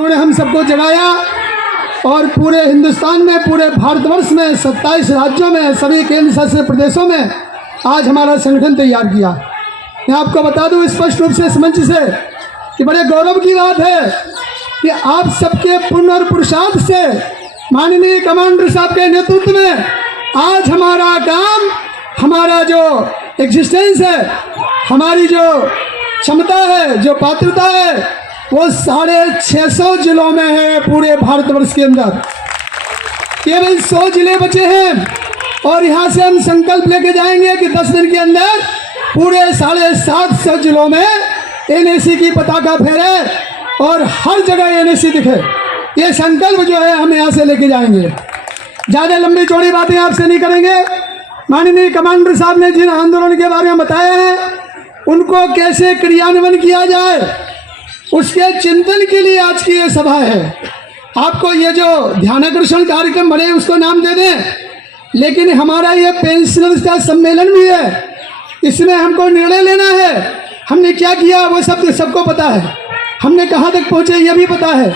उन्होंने हम सबको जगाया और पूरे हिंदुस्तान में, पूरे भारतवर्ष में, 27 राज्यों में, सभी केंद्र शासित प्रदेशों में आज हमारा संगठन तैयार किया। मैं आपको बता दूं स्पष्ट रूप से इस मंच से कि बड़े गौरव की बात है कि आप सबके पुण्य और पुरुषार्थ से माननीय कमांडर साहब के नेतृत्व में आज हमारा काम, हमारा जो एग्जिस्टेंस है, हमारी जो क्षमता है, जो पात्रता है, वो 650 जिलों में है पूरे भारतवर्ष के अंदर। केवल 100 जिले बचे हैं और यहाँ से हम संकल्प लेके जाएंगे कि 10 दिन के अंदर पूरे 750 जिलों में एनएसी की पताका फहरे और हर जगह एनएसी दिखे। ये संकल्प जो है हम यहाँ से लेके जाएंगे। ज़्यादा लंबी चौड़ी बातें आपसे नहीं करेंगे। माननीय कमांडर साहब ने जिन आंदोलन के बारे में बताया है, उनको कैसे क्रियान्वयन किया जाए, उसके चिंतन के लिए आज की ये सभा है। आपको ये जो ध्यानाकर्षण कार्यक्रम बने उसको नाम दे दें, लेकिन हमारा ये पेंशनर्स का सम्मेलन भी है। इसमें हमको निर्णय लेना है। हमने क्या किया वो सबको पता है। हमने कहाँ तक पहुँचे ये भी पता है।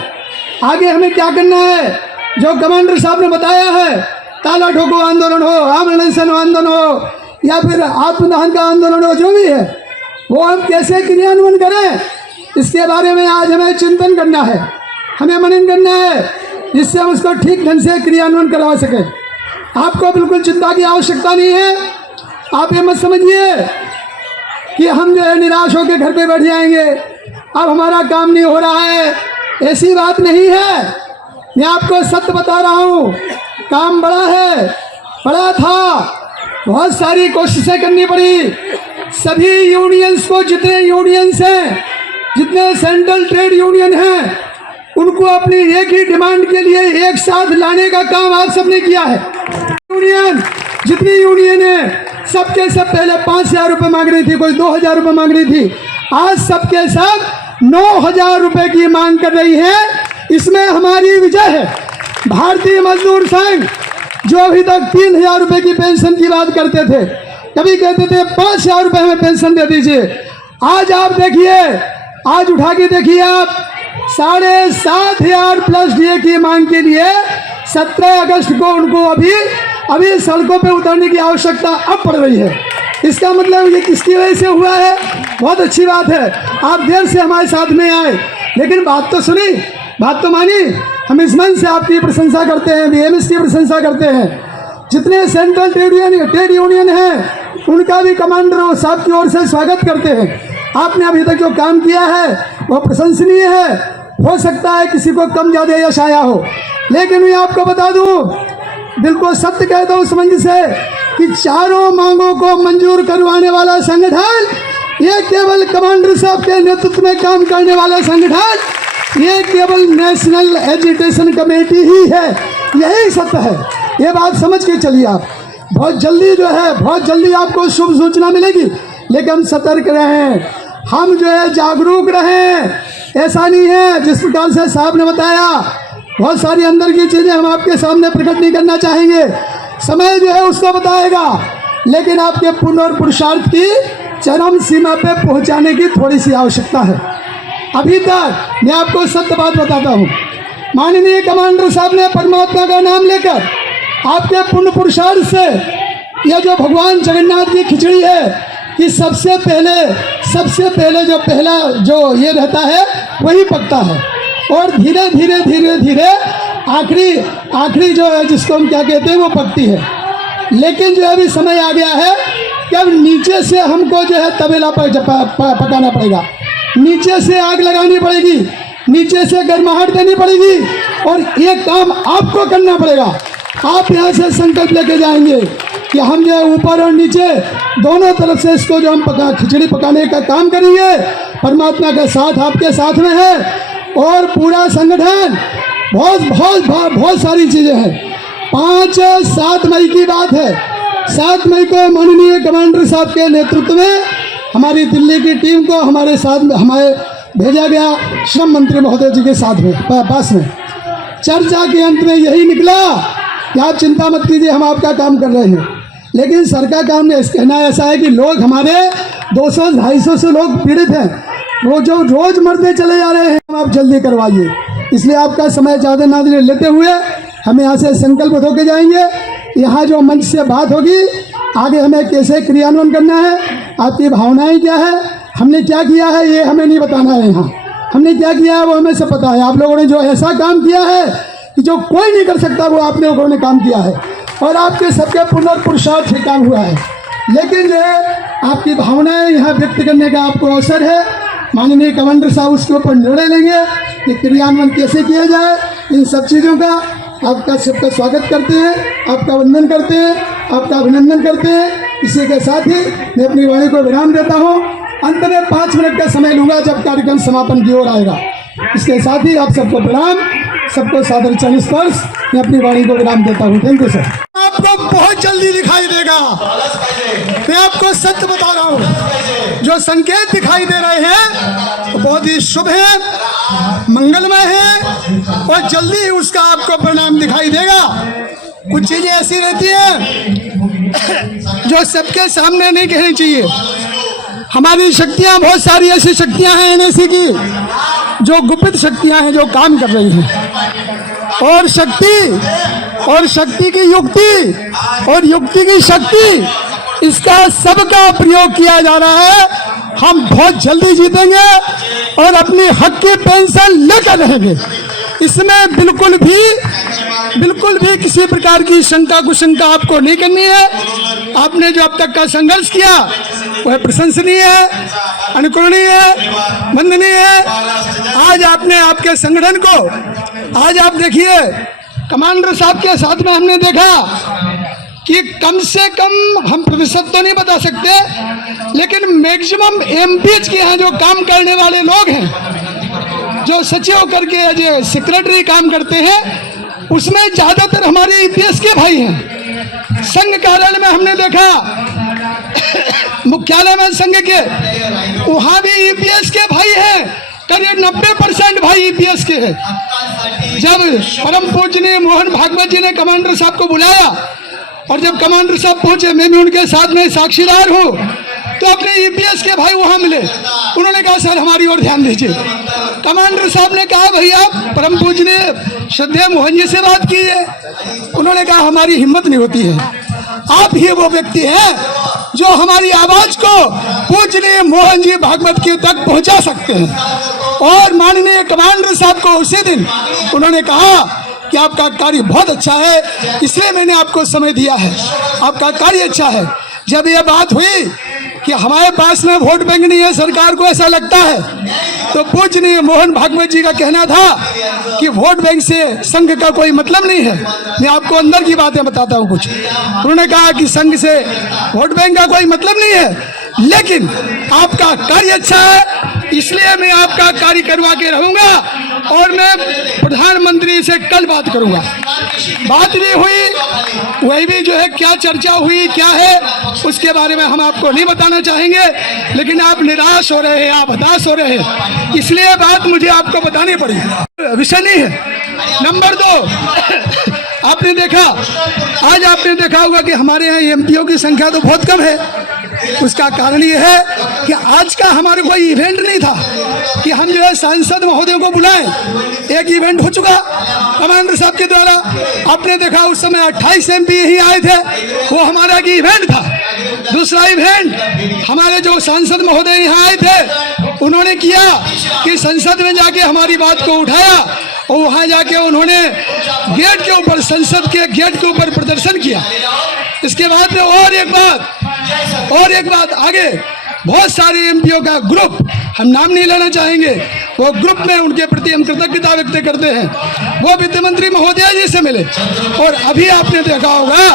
आगे हमें क्या करना है, जो कमांडर साहब ने बताया है, ताला ठोको आंदोलन हो, आमरण अनशन आंदोलन हो, या फिर आत्मदान का आंदोलन हो, जो भी है वो हम कैसे क्रियान्वयन करें, इसके बारे में आज हमें चिंतन करना है, हमें मनन करना है, जिससे हम उसको ठीक ढंग से क्रियान्वयन करवा सकें। आपको बिल्कुल चिंता की आवश्यकता नहीं है। आप ये मत समझिए कि हम जो है निराश होकर घर पे बैठ जाएंगे, अब हमारा काम नहीं हो रहा है, ऐसी बात नहीं है। मैं आपको सत्य बता रहा हूँ, काम बड़ा है, बड़ा था, बहुत सारी कोशिशें करनी पड़ी। सभी यूनियंस को, जितने यूनियंस हैं, जितने सेंट्रल ट्रेड यूनियन हैं, उनको अपनी एक ही डिमांड के लिए एक साथ लाने का काम आप सबने किया है। यूनियन, जितनी यूनियन है, सबके सब पहले 5,000 रुपये मांग रही थी, कोई 2,000 रुपये मांग रही थी, आज सबके सब 9,000 रुपये की मांग कर रही है। इसमें हमारी विजय है। भारतीय मजदूर संघ जो अभी तक 3,000 रुपये की पेंशन की बात करते थे, कभी कहते थे 5,000 रुपये में पेंशन दे दीजिए, आज आप देखिए, आज उठा के देखिए आप, 7,500 प्लस डीए की मांग के लिए 17 अगस्त को उनको अभी सड़कों पे उतरने की आवश्यकता अब पड़ रही है। इसका मतलब ये किसकी वजह से हुआ है? बहुत अच्छी बात है, आप देर से हमारे साथ में आए, लेकिन बात तो सुनी, बात तो मानी। हम इस मन से आपकी प्रशंसा करते हैं, बीएमएस की प्रशंसा करते हैं। जितने सेंट्रल ट्रेड यूनियन हैं, उनका भी कमांडर साहब की ओर से स्वागत करते हैं। आपने अभी तक जो काम किया है वो प्रशंसनीय है। हो सकता है किसी को कम ज़्यादा यश आया हो, लेकिन मैं आपको बता दूं, बिल्कुल सत्य कहता हूं उस मंच से कि चारों मांगों को मंजूर करवाने वाला संगठन ये केवल कमांडर साहब के नेतृत्व में काम करने वाला संगठन ये केवल नेशनल एजुकेशन कमेटी ही है। यही सत्य है, ये बात समझ के चलिए आप। बहुत जल्दी जो है, बहुत जल्दी आपको शुभ सूचना मिलेगी, लेकिन हम सतर्क रहें, हम जो है जागरूक रहें। ऐसा नहीं है जिस प्रकार से साहब ने बताया, बहुत सारी अंदर की चीज़ें हम आपके सामने प्रकट नहीं करना चाहेंगे, समय जो है उसको बताएगा, लेकिन आपके पुण्य और पुरुषार्थ की चरम सीमा पे पहुंचाने की थोड़ी सी आवश्यकता है। अभी तक मैं आपको सत्य बात बताता हूँ, माननीय कमांडर साहब ने परमात्मा का नाम लेकर आपके पुण्य पुरुषार्थ से यह जो भगवान जगन्नाथ की खिचड़ी है कि सबसे पहले जो पहला जो ये रहता है वही पकता है, और धीरे धीरे आखिरी जो है जिसको हम क्या कहते हैं वो पकती है। लेकिन जो अभी समय आ गया है कि अब नीचे से हमको जो है तबेला पकाना पड़ेगा, नीचे से आग लगानी पड़ेगी, नीचे से गर्माहट देनी पड़ेगी, और ये काम आपको करना पड़ेगा। आप यहाँ से संकल्प लेके जाएंगे कि हम जो है ऊपर और नीचे दोनों तरफ से इसको जो हम खिचड़ी पकाने का काम करेंगे। परमात्मा का साथ आपके साथ में है, और पूरा संगठन बहुत सारी चीज़ें हैं। 5-7 मई की बात है, 7 मई को माननीय कमांडर साहब के नेतृत्व में हमारी दिल्ली की टीम को हमारे साथ में हमें भेजा गया श्रम मंत्री महोदय जी के साथ में पास में। चर्चा के अंत में यही निकला कि आप चिंता मत कीजिए, हम आपका काम कर रहे हैं। लेकिन सर का काम कहना ऐसा है कि लोग हमारे 200-250 से लोग पीड़ित हैं, वो जो रोज मरते चले जा रहे हैं, आप जल्दी करवाइए। इसलिए आपका समय ज़्यादा ना लेते हुए हम यहाँ से संकल्प होके जाएंगे। यहाँ जो मंच से बात होगी, आगे हमें कैसे क्रियान्वयन करना है, आपकी भावनाएं क्या है, हमने क्या किया है, ये हमें नहीं बताना है। यहाँ हमने क्या किया है वो हमें सब पता है। आप लोगों ने जो ऐसा काम किया है कि जो कोई नहीं कर सकता, वो आप लोगों ने काम किया है और आपके सबके पुनर्पुरुषार्थ से काम हुआ है। लेकिन जो है आपकी भावनाएं यहाँ व्यक्त करने का आपको अवसर है। माननीय कमांडर साहब उसके ऊपर निर्णय लेंगे कि क्रियान्वयन कैसे किया जाए। इन सब चीज़ों का आपका सबका स्वागत करते हैं, आपका वंदन करते हैं, आपका अभिनंदन करते हैं। इसी के साथ ही मैं अपनी वाणी को विराम देता हूँ। अंत में 5 मिनट का समय लूँगा जब कार्यक्रम समापन की ओर आएगा। इसके साथ ही आप सबको प्रणाम, सबको सादर चरण स्पर्श। मैं अपनी वाणी को विराम देता हूँ। Thank you sir. आपको बहुत जल्दी दिखाई देगा, मैं आपको सत्य बता रहा हूँ। जो संकेत दिखाई दे रहे हैं वो बहुत ही शुभ है, मंगलमय है और जल्दी ही उसका आपको परिणाम दिखाई देगा। कुछ चीजें ऐसी रहती हैं जो सबके सामने नहीं कहनी चाहिए। हमारी शक्तियां, बहुत सारी ऐसी शक्तियां हैं एनएसी की जो गुप्त शक्तियां हैं जो काम कर रही हैं। और शक्ति की युक्ति और युक्ति की शक्ति, इसका सबका प्रयोग किया जा रहा है। हम बहुत जल्दी जीतेंगे और अपनी हक की पेंशन लेकर रहेंगे। इसमें बिल्कुल भी किसी प्रकार की शंका कुशंका आपको नहीं करनी है। आपने जो अब तक का संघर्ष किया वह प्रशंसनीय है, अनुकरणीय है, वंदनीय है। आज आपने आपके संगठन को, आज आप देखिए कमांडर साहब के साथ में हमने देखा कि कम से कम हम प्रतिशत तो नहीं बता सकते, लेकिन मैक्सिमम एमपीएच के यहाँ जो काम करने वाले लोग हैं, जो सचिव करके जो सेक्रेटरी काम करते हैं, उसमें ज्यादातर हमारे ईपीएस के भाई हैं। संघ कार्यालय में हमने देखा, मुख्यालय में संघ के वहां भी ईपीएस के भाई हैं, करीब 90% भाई ईपीएस के हैं। जब परम पूजनीय मोहन भागवत जी ने कमांडर साहब को बुलाया और जब कमांडर साहब पहुंचे, मैं भी उनके साथ में साक्षीदार हूं, तो अपने ईपीएस के भाई वहां मिले। उन्होंने कहा सर हमारी ओर ध्यान दीजिए। कमांडर साहब ने कहा भैया परम पूजनीय श्रद्धेय मोहन जी से बात कीजिए। उन्होंने कहा हमारी हिम्मत नहीं होती है, आप ही वो व्यक्ति हैं जो हमारी आवाज को पूजनीय मोहन जी भागवत की तक पहुंचा सकते हैं। और माननीय कमांडर साहब को उसी दिन उन्होंने कहा कि आपका कार्य बहुत अच्छा है, इसलिए मैंने आपको समय दिया है, आपका कार्य अच्छा है। जब यह बात हुई कि हमारे पास में वोट बैंक नहीं है, सरकार को ऐसा लगता है, तो पूजनीय मोहन भागवत जी का कहना था कि वोट बैंक से संघ का कोई मतलब नहीं है। मैं आपको अंदर की बातें बताता हूँ कुछ। उन्होंने कहा कि संघ से वोट बैंक का कोई मतलब नहीं है, लेकिन आपका कार्य अच्छा है, इसलिए मैं आपका कार्य करवा के रहूंगा और मैं प्रधानमंत्री से कल बात करूंगा। बात नहीं हुई, वही भी जो है क्या चर्चा हुई क्या है उसके बारे में हम आपको नहीं बताना चाहेंगे, लेकिन आप निराश हो रहे हैं, आप हताश हो रहे हैं, इसलिए बात मुझे आपको बतानी पड़ी। विषय नहीं है। नंबर 2, आपने देखा, आज आपने देखा होगा कि हमारे यहाँ एमपीओ की संख्या तो बहुत कम है। उसका कारण ये है कि आज का हमारे कोई इवेंट नहीं था कि हम जो है सांसद महोदय को बुलाएं। एक इवेंट हो चुका कमांडर साहब के द्वारा, आपने देखा उस समय 28 एमपी ही आए थे, वो हमारा की इवेंट था। दूसरा इवेंट हमारे जो सांसद महोदय यहाँ आए थे, उन्होंने किया कि संसद में जाके हमारी बात को उठाया और वहाँ जाके उन्होंने गेट के ऊपर, संसद के गेट के ऊपर प्रदर्शन किया। इसके बाद में और एक बात आगे बहुत सारे एमपीओ का ग्रुप, हम नाम नहीं लेना चाहेंगे, वो ग्रुप में उनके प्रति हम कृतज्ञता व्यक्त करते हैं, वो वित्त मंत्री महोदय जी से मिले। और अभी आपने देखा होगा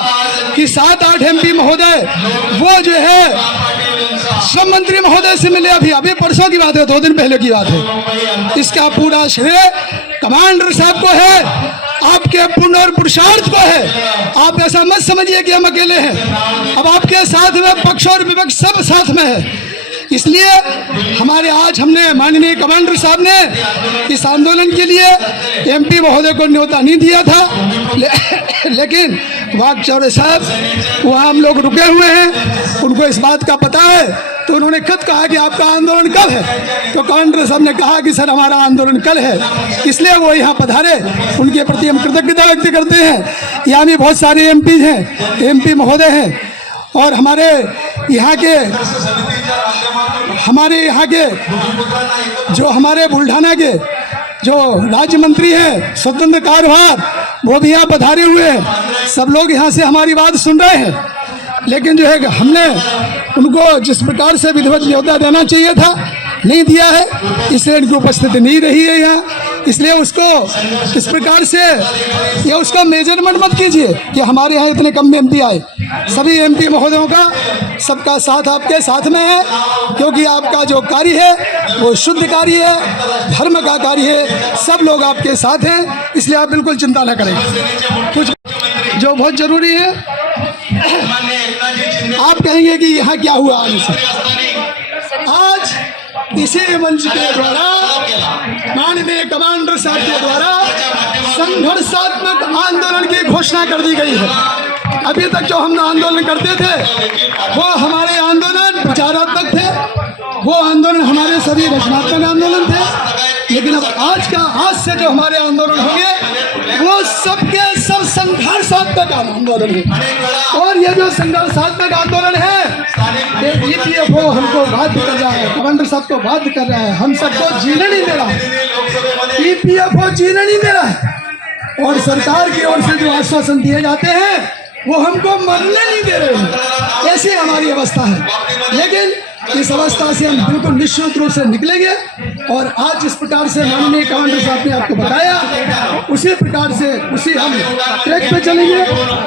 कि 7-8 एमपी महोदय वो जो है श्रम मंत्री महोदय से मिले। अभी परसों की बात है, 2 दिन पहले की बात है। इसका पूरा श्रेय कमांडर साहब को है, आपके पुनर्पुरुषार्थ को है। आप ऐसा मत समझिए कि हम अकेले हैं, अब आपके साथ में पक्ष और विपक्ष सब साथ में है। इसलिए हमने माननीय कमांडर साहब ने इस आंदोलन के लिए एमपी महोदय को न्योता नहीं दिया था, लेकिन वाक चौरे साहब वहाँ हम लोग रुके हुए हैं, उनको इस बात का पता है तो उन्होंने खुद कहा कि आपका आंदोलन कब है। तो कमांडर साहब ने कहा कि सर हमारा आंदोलन कल है, इसलिए वो यहाँ पधारे। उनके प्रति हम कृतज्ञता व्यक्त करते हैं। यहाँ भी बहुत सारे एमपी हैं, एमपी महोदय हैं, और हमारे यहाँ के जो हमारे बुल्ढाना के जो राज्य मंत्री हैं स्वतंत्र कार्यभार, वो भी यहाँ पधारे हुए हैं। सब लोग यहाँ से हमारी बात सुन रहे हैं। लेकिन जो है हमने उनको जिस प्रकार से विधिवत न्योता देना चाहिए था नहीं दिया है, इसलिए इनकी उपस्थिति नहीं रही है यहाँ। इसलिए उसको इस प्रकार से ये उसका मेजरमेंट मत कीजिए कि हमारे यहाँ इतने कम एमपी आए। सभी एमपी महोदयों का सबका साथ आपके साथ में है, क्योंकि आपका जो कार्य है वो शुद्ध कार्य है, धर्म का कार्य है, सब लोग आपके साथ हैं। इसलिए आप बिल्कुल चिंता न करें। कुछ जो बहुत जरूरी है, आप कहेंगे कि यहाँ क्या हुआ आने से। आज इसी मंच के द्वारा माननीय कमांडर साहब के द्वारा संघर्षात्मक आंदोलन की घोषणा कर दी गई है। अभी तक जो हम आंदोलन करते थे वो हमारे आंदोलन विचारात्मक थे, वो आंदोलन हमारे सभी रचनात्मक आंदोलन थे। लेकिन अब आज से जो हमारे आंदोलन होंगे वो सबके सब संघर्षात्मक आंदोलन है। और ये जो संघर्षात्मक आंदोलन है ये EPFO हमको बाध्य कर रहा है, कमांडर साहब को बाध्य कर रहा है, हम सबको जीने नहीं दे रहा है। EPFO जीने नहीं दे रहा है, और सरकार की ओर से जो आश्वासन दिए जाते हैं वो हमको मरने नहीं दे रहे हैं। ऐसी हमारी अवस्था है। लेकिन इस अवस्था से हम बिल्कुल निश्चित रूप से निकलेंगे, और आज जिस प्रकार से माननीय कमांडर साहब ने आपको बताया उसी प्रकार से उसी हम ट्रैक पे चलेंगे,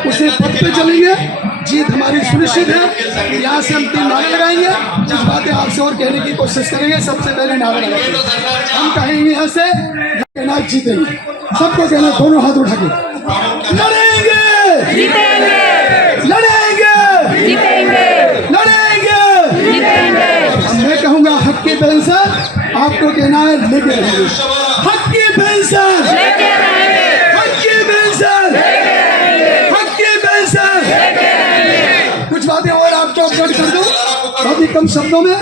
उसी पथ पे चलेंगे। जीत हमारी सुनिश्चित है। यहाँ से हम 3 नारे लगाएंगे, कुछ बातें आपसे और कहने की कोशिश करेंगे। सबसे पहले नारा लगाएंगे, हम कहेंगे यहाँ से नाच जीतेंगे। सबको कहना, दोनों हाथ उठा के लड़ेंगे, जीतेंगे, लड़ेंगे, जीतेंगे, लड़ेंगे, जीतेंगे। मैं कहूँगा हक की पेंशन, आपको कहना है लेके रहेंगे। हक की पेंशन लेके रहेंगे, हक की पेंशन लेके रहेंगे, हक की पेंशन लेके रहेंगे। कुछ बातें और आपको अपडेट कर दूं बहुत ही कम शब्दों में।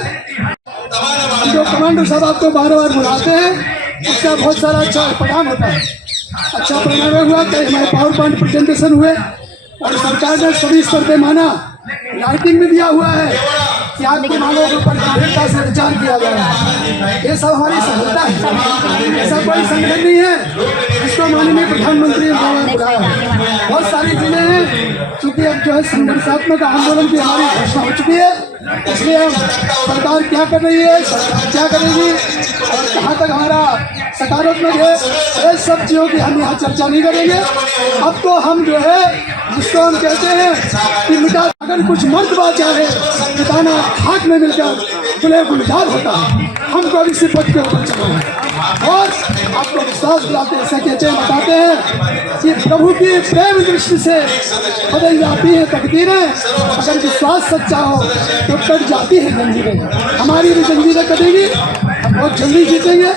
जो कमांडर साहब आपको बार बार बुलाते हैं उसका बहुत सारा अच्छा परिणाम होता है। अच्छा परिणाम हुआ, कई हमारे पावर पॉइंट प्रेजेंटेशन हुए, और सरकार ने सभी स्तर पे माना, राइटिंग में दिया हुआ है कि आपके मांगों के ऊपर गंभीरता से विचार किया जा रहा है। ये सब हमारी सफलता है। ऐसा कोई संगठन नहीं है जिसको माननीय प्रधानमंत्री ने बुलाया है। बहुत सारी चीजें हैं, चूंकि अब जो है संघर्षात्मक आंदोलन की हमारी घोषणा हो चुकी है, इसलिए हम सरकार क्या कर रही है, सरकार क्या करेगी और कहाँ तक हमारा सकारात्मक है, ये सब चीज़ों की हम यहाँ चर्चा नहीं करेंगे। अब तो हम जो है जिसको हम कहते हैं कि मिटा अगर कुछ मर्द बात है मिटाना खाक में मिलकर खुले गुलजार होता है। हमको अभी सिर्फ पद के ऊपर चलना है, और आपको विश्वास दिलाते हैं, सकेचे बताते हैं कि प्रभु की प्रेम दृष्टि से बदल जाती है तकदीरें। अगर विश्वास सच्चा हो तो कट जाती है जंजीरें। हमारी भी जंजीरें कटेगी, हम बहुत जल्दी जीतेंगे।